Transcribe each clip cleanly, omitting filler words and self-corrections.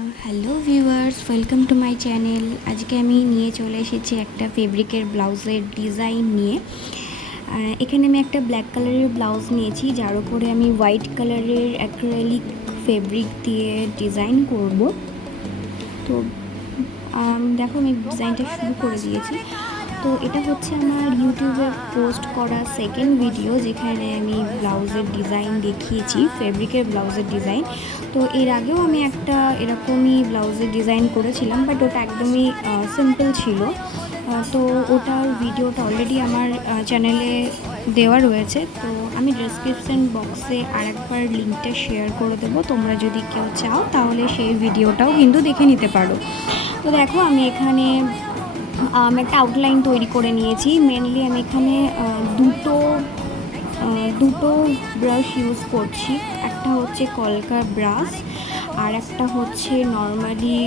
Hello viewers, welcome to my channel. আজকে আমি নিয়ে চলে এসেছি একটা ফেব্রিকের ব্লাউজের ডিজাইন নিয়ে। এখানে আমি একটা ব্ল্যাক কালারের ব্লাউজ নিয়েছি, যার উপরে আমি হোয়াইট কালারের অ্যাক্রিলিক ফেব্রিক দিয়ে ডিজাইন করব। তো দেখো, আমি ডিজাইনটা শুরু করে দিয়েছি। তো এটা হচ্ছে আমার ইউটিউবে পোস্ট করা সেকেন্ড ভিডিও, যেখানে আমি ব্লাউজের ডিজাইন দেখিয়েছি, ফেব্রিকের ব্লাউজের ডিজাইন। তো এর আগেও আমি একটা এরকমই ব্লাউজের ডিজাইন করেছিলাম, বাট ওটা একদমই সিম্পল ছিল। তো ওটার ভিডিওটা অলরেডি আমার চ্যানেলে দেওয়া রয়েছে। তো আমি ডেসক্রিপশন বক্সে আরেকবার লিঙ্কটা শেয়ার করে দেবো। তোমরা যদি কেউ চাও তাহলে সেই ভিডিওটাও কিন্তু দেখে নিতে পারো। তো দেখো, আমি এখানে একটা আউটলাইন তৈরি করে নিয়েছি। মেনলি আমি এখানে দুটো ব্রাশ ইউজ করছি। একটা হচ্ছে কলকা ব্রাশ, আর একটা হচ্ছে নর্মালি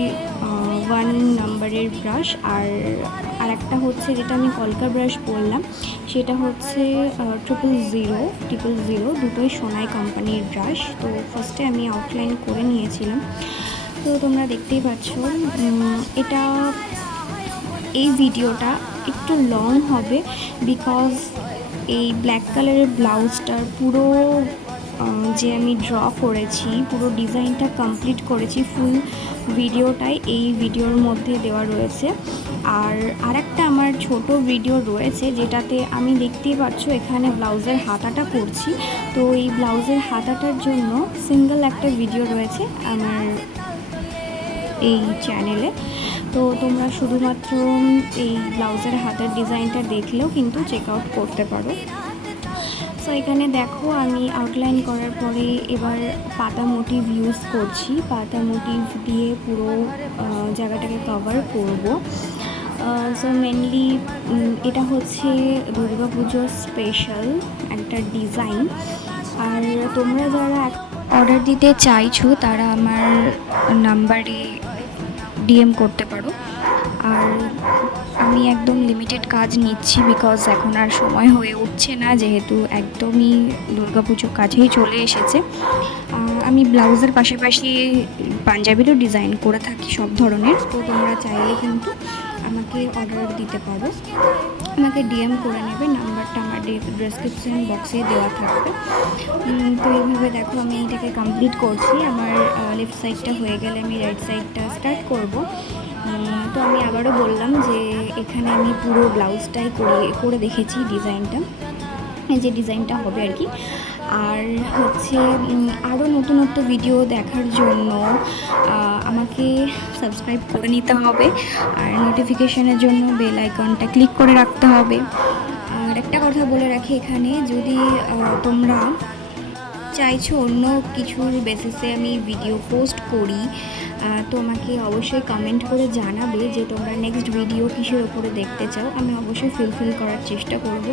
1 নাম্বারের ব্রাশ। আর একটা হচ্ছে, যেটা আমি কলকা ব্রাশ বললাম, সেটা হচ্ছে 000 দুটোই সোনাই কোম্পানির ব্রাশ। তো ফার্স্টে আমি আউটলাইন করে নিয়েছিলাম। তো তোমরা দেখতেই পাচ্ছ, এই ভিডিওটা একটু লং হবে, বিকজ এই ব্ল্যাক কালারের ব্লাউজটার পুরো যে আমি ড্র করেছি, পুরো ডিজাইনটা কমপ্লিট করেছি, ফুল ভিডিওটাই এই ভিডিওর মধ্যে দেওয়া রয়েছে। আর একটা আমার ছোট ভিডিও রয়েছে, যেটাতে আমি দেখতেই পাচ্ছ এখানে ব্লাউজের হাতাটা করছি। তো এই ব্লাউজের হাতাটার জন্য সিঙ্গেল একটা ভিডিও রয়েছে আমার এই চ্যানেলে। তো তোমরা শুধুমাত্র এই ব্লাউজের হাতের ডিজাইনটা দেখলেও কিন্তু চেক আউট করতে পারো। সো এখানে দেখো, আমি আউটলাইন করার পরে এবার পাতা মোটিভ ইউজ করছি। পাতা মোটিভ দিয়ে পুরো জায়গাটাকে কভার করব। সো মেনলি এটা হচ্ছে দুর্গা পুজোর স্পেশাল একটা ডিজাইন। আর তোমরা যারা অর্ডার দিতে চাইছো তারা আমার নাম্বারে ডিএম করতে পারো। আর আমি একদম লিমিটেড কাজ নিচ্ছি, বিকজ এখন আর সময় হয়ে উঠছে না, যেহেতু একদমই দুর্গাপুজোর কাছেই চলে এসেছে। আমি ব্লাউজের পাশাপাশি পাঞ্জাবিরও ডিজাইন করে থাকি সব ধরনের। তো তোমরা চাইলে কিন্তু আমাকে অর্ডার দিতে পারো, আমাকে ডিএম করে নেবে। নাম্বারটা আমার ডেসক্রিপশন বক্সে দেওয়া থাকবে। তো এইভাবে দেখো, আমি এটাকে কমপ্লিট করছি। আমার লেফট সাইডটা হয়ে গেলে আমি রাইট সাইডটা স্টার্ট করব। তো আমি আবারও বললাম যে এখানে আমি পুরো ব্লাউজটাই করে দেখেছি ডিজাইনটা, যে ডিজাইনটা হবে আর কি। আর হচ্ছে আরও নতুনত্ব ভিডিও দেখার জন্য আমাকে সাবস্ক্রাইব করে নিতে হবে, আর নোটিফিকেশানের জন্য বেল আইকনটা ক্লিক করে রাখতে হবে। আর একটা কথা বলে রাখি এখানে, যদি তোমরা চাইছো অন্য কিছুর বেসিসে আমি ভিডিও পোস্ট করি, তো আমাকে অবশ্যই কমেন্ট করে জানাবে যে তোমরা নেক্সট ভিডিও কিসের ওপরে দেখতে চাও। আমি অবশ্যই ফুলফিল করার চেষ্টা করব।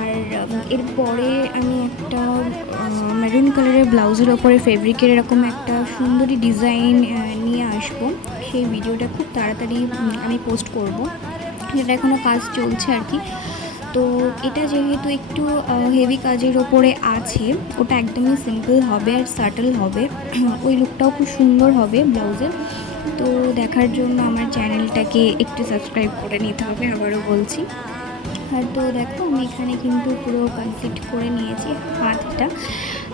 আর এরপরে আমি একটা মেরুন কালারের ব্লাউজের ওপরে ফেব্রিকের এরকম একটা সুন্দরী ডিজাইন নিয়ে আসবো। সেই ভিডিওটা খুব তাড়াতাড়ি আমি পোস্ট করব, যেটা এখনও কাজ চলছে আর কি। তো এটা যেহেতু একটু হেভি কাজের ওপরে আছে, ওটা একদমই সিম্পল হবে আর সাটল হবে। ওই লুকটাও খুব সুন্দর হবে ব্লাউজের। তো দেখার জন্য আমার চ্যানেলটাকে একটু সাবস্ক্রাইব করে নিতে হবে, আবারও বলছি। আর তো দেখো, আমি এখানে কিন্তু পুরো কমপ্লিট করে নিয়েছি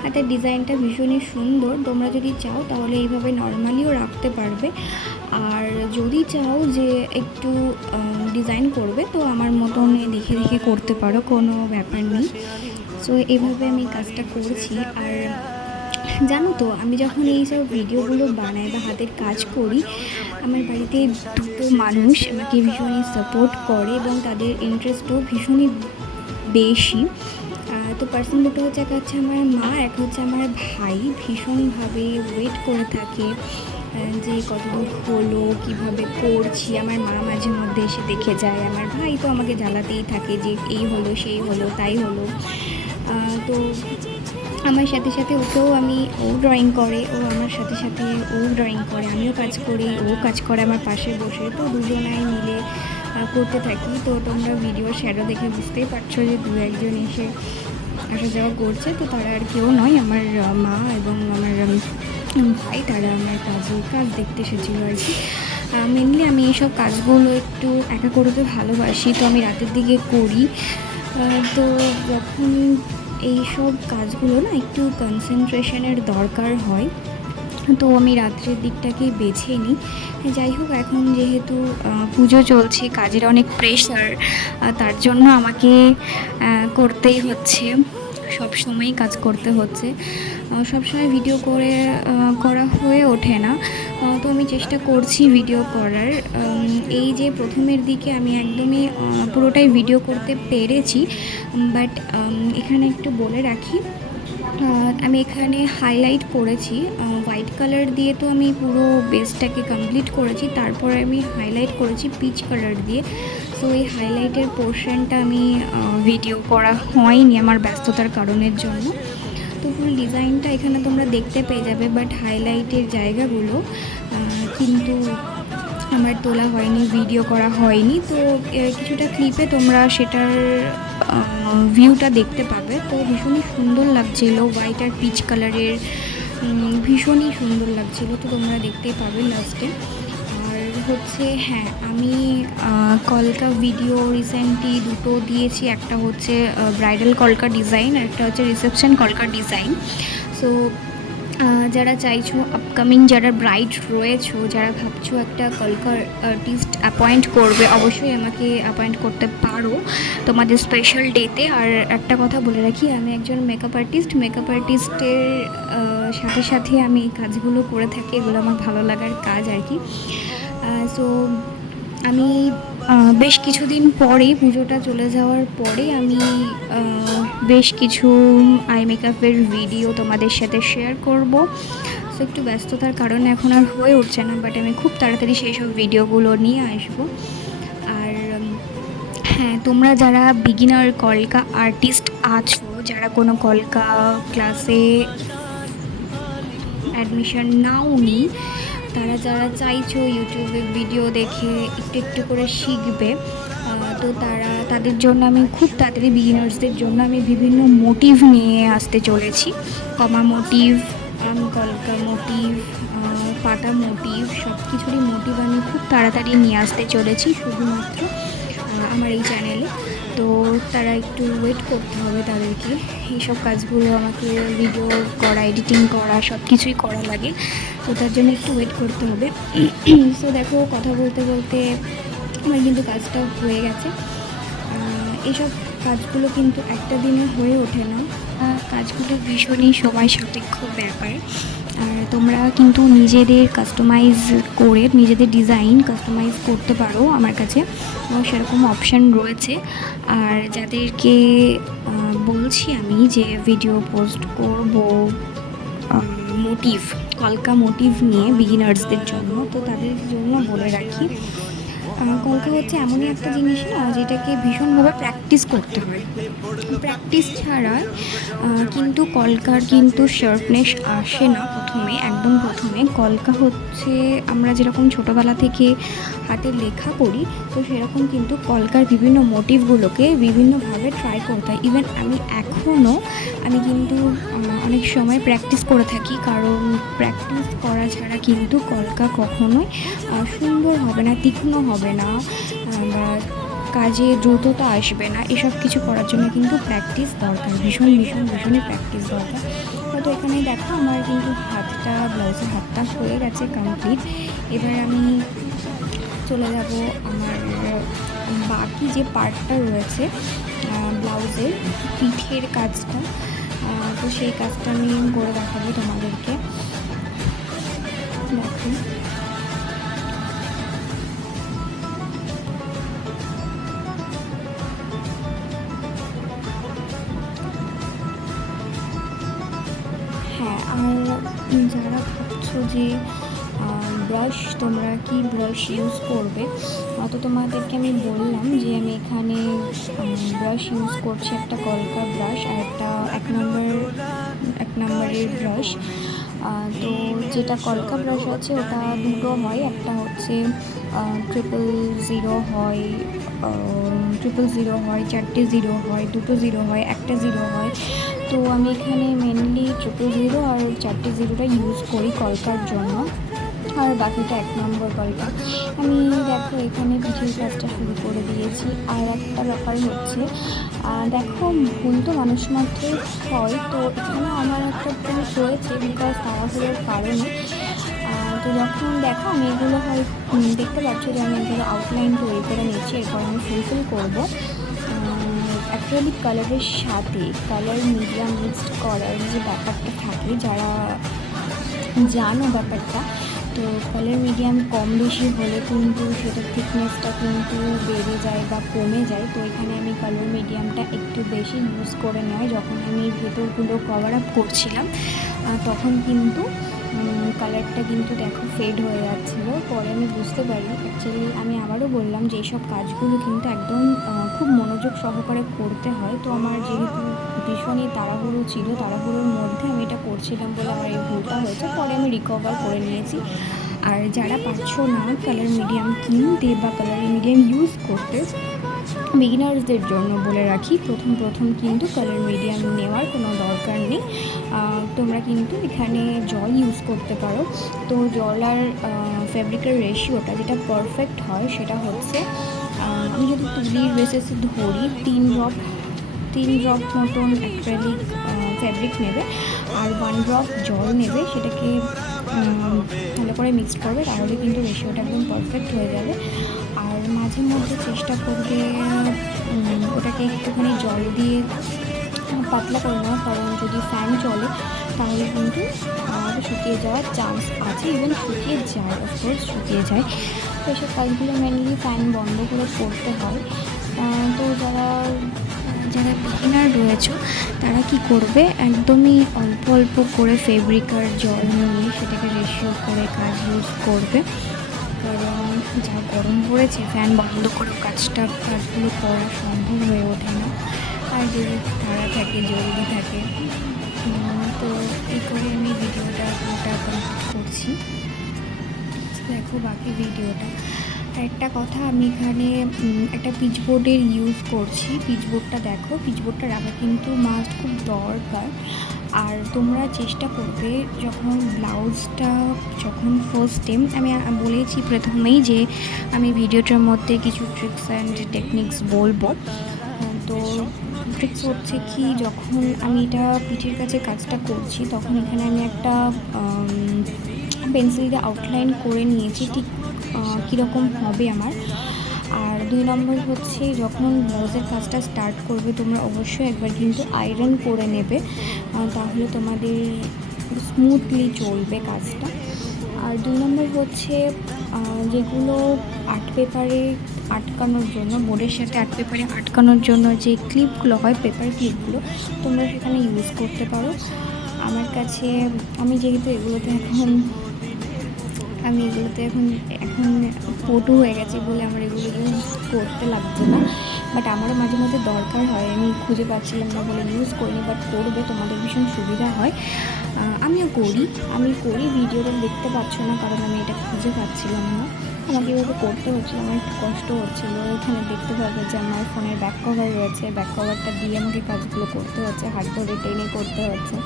হাতের ডিজাইনটা ভীষণই সুন্দর। তোমরা যদি চাও তাহলে এইভাবে নর্মালিও রাখতে পারবে, আর যদি চাও যে একটু ডিজাইন করবে তো আমার মতন দেখে দেখে করতে পারো, কোনো ব্যাপার নেই। সো এইভাবে আমি কাজটা করছি। আর জানো তো, আমি যখন এইসব ভিডিওগুলো বানাই বা হাতের কাজ করি, আমার বাড়িতে দুটো মানুষ আমাকে ভীষণই সাপোর্ট করে এবং তাদের ইন্টারেস্টও ভীষণই বেশি। তো পার্সন দুটো হচ্ছে, এক হচ্ছে আমার মা, এক হচ্ছে আমার ভাই। ভীষণভাবে ওয়েট করে থাকে যে কতদূর হলো, কীভাবে করছি। আমার মা মাঝে মধ্যে এসে দেখে যায়, আমার ভাই তো আমাকে জ্বালাতেই থাকে যে এই হলো, সেই হলো, তাই হলো। তো আমার সাথে সাথে ও ড্রয়িং করে, ও আমার সাথে সাথে ও ড্রয়িং করে, আমিও কাজ করি, ও কাজ করে আমার পাশে বসে। তো দুজনাই মিলে করতে থাকি। তো তোমরা ভিডিওর শ্যাডো দেখে বুঝতেই পারছো যে দু একজন এসে আসা যাওয়া করছে। তো তারা আর কেউ নয়, আমার মা এবং আমার ভাই তারা আমার কাজ দেখতে এসেছিলো আর কি। মেনলি আমি এইসব কাজগুলো একটু একা করতে ভালোবাসি, তো আমি রাতের দিকে করি। তো যখন এইসব কাজগুলো না একটু কনসেন্ট্রেশনের দরকার হয়, তো আমি রাত্রের দিকটাকেই বেছে নিই। যাই হোক, এখন যেহেতু পুজো চলছে, কাজের অনেক প্রেশার, তার জন্য আমাকে করতেই হচ্ছে, সব সময়ই কাজ করতে হচ্ছে। সবসময় ভিডিও করা হয়ে ওঠে না, তো আমি চেষ্টা করছি ভিডিও করার। এই যে প্রথমের দিকে আমি একদমই পুরোটাই ভিডিও করতে পেরেছি, বাট এখানে একটু বলে রাখি, আমি এখানে হাইলাইট করেছি হোয়াইট কালার দিয়ে। তো আমি পুরো বেসটাকে কমপ্লিট করেছি, তারপরে আমি হাইলাইট করেছি পিচ কালার দিয়ে। সো এই হাইলাইটের পোর্শনটা আমি ভিডিও করা হয়নি আমার ব্যস্ততার কারণের জন্য। তো ফুল ডিজাইনটা এখানে তোমরা দেখতে পেয়ে যাবে, বাট হাইলাইটের জায়গাগুলো কিন্তু আমার তোলা হয়নি, ভিডিও করা হয়নি। তো কিছুটা ক্লিপে তোমরা সেটার ভিউটা দেখতে পাবে। তো ভীষণই সুন্দর লাগছিলো, হোয়াইট আর পিচ কালারের, ভীষণই সুন্দর লাগছিলো। তো তোমরা দেখতেই পাবে লাস্টে। আর হচ্ছে হ্যাঁ, আমি কলকা ভিডিও রিসেন্টলি দুটো দিয়েছি, একটা হচ্ছে ব্রাইডাল কলকা ডিজাইন আর একটা হচ্ছে রিসেপশন কলকা ডিজাইন। সো যারা চাইছো আপকামিং, যারা ব্রাইড রয়েছো, যারা ভাবছো একটা কলকা আর্টিস্ট অ্যাপয়েন্ট করবে, অবশ্যই আমাকে অ্যাপয়েন্ট করতে পারো তোমাদের স্পেশাল ডেতে। আর একটা কথা বলে রাখি, আমি একজন মেকআপ আর্টিস্টের সাথে সাথে আমি এই কাজগুলো করে থাকি, এগুলো আমার ভালো লাগার কাজ আর কি। সো আমি বেশ কিছুদিন পরেই, পুজোটা চলে যাওয়ার পরে আমি বেশ কিছু আই মেকআপের ভিডিও তোমাদের সাথে শেয়ার করব। সো একটু ব্যস্ততার কারণে এখন আর হয়ে উঠছে না, বাট আমি খুব তাড়াতাড়ি সেই সব ভিডিওগুলো নিয়ে আসবো। আর হ্যাঁ, তোমরা যারা বিগিনার কলকা আর্টিস্ট আছো, যারা কোনো কলকা ক্লাসে অ্যাডমিশন নাওনি, তারা যারা চাইছো ইউটিউবে ভিডিও দেখে একটু একটু করে শিখবে, তো তাদের জন্য আমি খুব তাড়াতাড়ি, বিগিনার্সদের জন্য আমি বিভিন্ন মোটিভ নিয়ে আসতে চলেছি। কমা মোটিভ, কলকা মোটিভ, পাটা মোটিভ, সব কিছুরই মোটিভ আমি খুব তাড়াতাড়ি নিয়ে আসতে চলেছি শুধুমাত্র আমার এই চ্যানেলে। তো তারা একটু ওয়েট করতে হবে তাদেরকে। এইসব কাজগুলো আমাকে ভিডিও করা, এডিটিং করা, সব কিছুই করা লাগে, তো তার জন্য একটু ওয়েট করতে হবে। সো দেখো, কথা বলতে বলতে আমার কিন্তু কাজটা হয়ে গেছে। এইসব কাজগুলো কিন্তু একটা দিনে হয়ে ওঠে না, কাজগুলো ভীষণই সময় সাপেক্ষ ব্যাপার। আর তোমরা কিন্তু নিজেদের কাস্টমাইজ করে, নিজেদের ডিজাইন কাস্টমাইজ করতে পারো আমার কাছে, সেরকম অপশান রয়েছে। আর যাদেরকে বলছি আমি যে ভিডিও পোস্ট করব মোটিভ, কলকা মোটিভ নিয়ে বিগিনার্সদের জন্য, তো তাদের জন্য বলে রাখি, কলকা হচ্ছে এমনই একটা জিনিস না, যেটাকে ভীষণভাবে প্র্যাকটিস করতে হয়। প্র্যাকটিস ছাড়া কিন্তু কলকার কিন্তু শার্পনেস আসে না একদম প্রথমে। কলকা হচ্ছে আমরা যেরকম ছোটোবেলা থেকে হাতে লেখা করি, তো সেরকম কিন্তু কলকার বিভিন্ন মোটিভগুলোকে বিভিন্নভাবে ট্রাই করতে হয়। ইভেন আমি কিন্তু অনেক সময় প্র্যাকটিস করে থাকি, কারণ প্র্যাকটিস করা ছাড়া কিন্তু কলকা কখনোই সুন্দর হবে না, তীক্ষ্ণ হবে না, বা কাজে দ্রুততা আসবে না। এসব কিছু করার জন্য কিন্তু প্র্যাকটিস দরকার, ভীষণই প্র্যাকটিস দরকার। হয়তো এখানে দেখো আমার কিন্তু ব্লাউজের হাতটা হয়ে গেছে কমপ্লিট। এবার আমি চলে যাব আমার বাকি যে পার্টটা রয়েছে ব্লাউজের পিঠের কাজটা, তো সেই কাজটা আমি করে দেখাবো তোমাদেরকে। দেখো, হ্যাঁ, আর যারা ভাবছো যে তোমরা কি ব্রাশ ইউজ করবে, তো তোমাদেরকে আমি বললাম যে আমি এখানে ব্রাশ ইউজ করছি, একটা কলকা ব্রাশ আর একটা এক নম্বরের ব্রাশ। তো যেটা কলকা ব্রাশ আছে ওটা দুটো হয়, একটা হচ্ছে 000 হয়, 000 হয়, 4টে 0 হয়, 2টো 0 হয়, একটা 0 হয়। তো আমি এখানে মেনলি 000 আর 4টে 0টা ইউজ করি কলকার জন্য, আর বাকিটা 1 নম্বর কলকা। আমি দেখো এখানে পিঠের কাজটা শুরু করে দিয়েছি। আর একটা ব্যাপার হচ্ছে, দেখো ভুল তো মানুষ মাত্রই হয়, তো এখানে আমার একটা ভুল হয়েছে বিকজ তাড়াহুড়োর কারণে। তো যখন দেখো আমি এগুলো হয় দেখতে পাচ্ছ যে আমি এগুলো আউটলাইন তৈরি করে নিচ্ছি, এরপর আমি ফুলফিল করবো অ্যাক্রিলিক কালারের সাথে কালার মিডিয়াম মিক্সড করার যে ব্যাপারটা থাকে, যারা জানো ব্যাপারটা, তো কালার মিডিয়াম কম বেশি হলে কিন্তু সেটার থিকনেসটা কিন্তু বেড়ে যায় বা কমে যায়। তো এখানে আমি কালার মিডিয়ামটা একটু বেশি ইউজ করে নেওয়া, যখন আমি ভেতরগুলো কভার আপ করছিলাম তখন কিন্তু কালারটা কিন্তু দেখো ফেড হয়ে যাচ্ছিলো। পরে আমি বুঝতে পারি অ্যাকচুয়ালি, আমি আবারও বললাম যে এইসব কাজগুলো কিন্তু একদম খুব মনোযোগ সহকারে করতে হয়। তো আমার যেহেতু ভীষণই তাড়াহুড়ো ছিল, তাড়াহুড়োর মধ্যে আমি এটা করছিলাম বলে আমার এই ভুলটা হয়েছে, পরে আমি রিকভার করে নিয়েছি। আর যারা পারছো না কালার মিডিয়াম কিনতে বা কালার মিডিয়াম ইউজ করতে, বিগিনার্সদের জন্য বলে রাখি, প্রথম কিন্তু কালার মিডিয়াম নেওয়ার কোনো দরকার নেই। তোমরা কিন্তু এখানে জল ইউজ করতে পারো। তো জল আর ফ্যাব্রিকের রেশিওটা যেটা পারফেক্ট হয় সেটা হচ্ছে, আমি যদি তুলির বেসিসে ধরি 3 ড্রপ মতন অ্যাক্রিলিক ফ্যাব্রিক নেবে আর 1 ড্রপ জল নেবে, সেটাকে ভালো করে মিক্স করবে, তাহলে কিন্তু রেশিওটা একদম পারফেক্ট হয়ে যাবে। আর মাঝে মধ্যে চেষ্টা করবে ওটাকে একটুখানি জল দিয়ে পাতলা করে নেওয়া, কারণ যদি ফ্যান চলে তাহলে কিন্তু শুকিয়ে যাওয়ার চান্স আছে, ইভেন শুকিয়ে যায়, অফকোর্স শুকিয়ে যায়। তো এসব কাজগুলো মেনলি ফ্যান বন্ধ করে করতে হয়। তো যারা বিগিনার রয়েছে তারা কি করবে, একদমই অল্প অল্প করে ফেব্রিক আর জল নিয়ে সেটাকে রেশিও করে কাজ ইউজ করবে, কারণ যা গরম পড়েছে ফ্যান বন্ধ করে কাজগুলো করা সম্ভব হয়ে ওঠে না, আর যদি তাড়া থাকে জলদি থাকে। তো এই করে আমি ভিডিওটা পুরোটা কমপ্লিট করছি। দেখো বাকি ভিডিওটা। একটা কথা, আমি এখানে একটা পিচবোর্ডের ইউজ করছি। পিচবোর্ডটা দেখো, পিচবোর্ডটা রাখা কিন্তু মাস্ট, খুব দরকার। আর তোমরা চেষ্টা করবে যখন ব্লাউজটা ফার্স্ট টাইম, আমি বলেছি প্রথমেই যে আমি ভিডিওটার মধ্যে কিছু ট্রিক্স অ্যান্ড টেকনিক্স বলবো। তো ট্রিক্স হচ্ছে কি, যখন আমি এটা পিঠের কাছে কাজটা করছি তখন এখানে আমি একটা পেন্সিল দিয়ে আউটলাইন করে নিয়েছি ঠিক কীরকম হবে আমার। আর 2 নম্বর হচ্ছে, যখন ব্লাউজের কাজটা স্টার্ট করবে তোমরা অবশ্যই একবার কিন্তু আয়রন করে নেবে, তাহলে তোমাদের স্মুথলি চলবে কাজটা। আর 2 নম্বর হচ্ছে, যেগুলো আর্ট পেপারে আটকানোর জন্য, বোর্ডের সাথে আর্ট পেপারে আটকানোর জন্য যে ক্লিপগুলো হয়, পেপার ক্লিপগুলো, তোমরা সেখানে ইউজ করতে পারো। আমার কাছে, আমি যেহেতু এগুলোতে এখন পটু হয়ে গেছি বলে আমার এগুলো ইউজ করতে লাগছে না, বাট আমারও মাঝে মধ্যে দরকার হয়, আমি খুঁজে পাচ্ছিলাম না বলে ইউজ করিনি, বাট করবে, তোমাদের ভীষণ সুবিধা হয়। আমি করি, ভিডিওটা দেখতে পাচ্ছ না কারণ আমি এটা খুঁজে পাচ্ছিলাম না, আমাকে এভাবে করতে হচ্ছিলো, আমার একটু কষ্ট হচ্ছিলো। এখানে দেখতে পাবে যে আমার ফোনের ব্যাক কভার রয়েছে, ব্যাক কভারটা দিয়ে আমাকে কাজগুলো করতে হচ্ছে, হাত ধরে টেনে করতে হচ্ছে।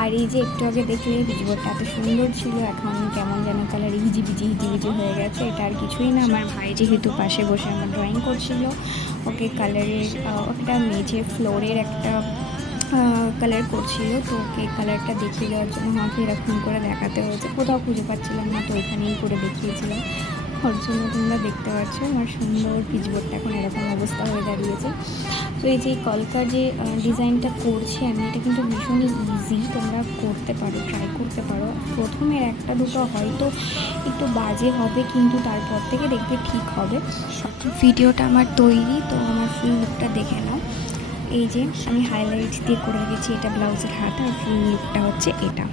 আর এই যে একটু আগে দেখলে পিচবোর্ডটা এত সুন্দর ছিল, এখন কেমন যেন কালার হিজিবিজি হয়ে গেছে। এটা আর কিছুই না, আমার ভাই যেহেতু পাশে বসে আমার ড্রয়িং করছিল, ওকে ওটা মেঝে ফ্লোরের একটা কালার করছিল, তো ওকে কালারটা দেখিয়ে দেওয়ার জন্য আমাকে এরকম করে দেখাতে হয়েছে, কোথাও খুঁজে পাচ্ছিলাম না, তো এখানেই করে দেখিয়েছিলাম। ওর জন্য তোমরা দেখতে পাচ্ছ আমার সুন্দর পিচবোর্ডটা এখন এরকম অবস্থা হয়ে দাঁড়িয়েছে। তো এই যে কলকার যে ডিজাইনটা করছি আমি, এটা কিন্তু ভীষণই ইজি, তোমরা করতে পারো, ট্রাই করতে পারো। প্রথমের 1-2 হয়তো একটু বাজে হবে, কিন্তু তারপর থেকে দেখবে ঠিক হবে। ভিডিওটা আমার তৈরি, তো আমার ফুল লুকটা দেখে নাও। এই যে আমি হাইলাইট দিয়ে করে রেখেছি, এটা ব্লাউজের হাত, আর ফুল লুকটা হচ্ছে এটা।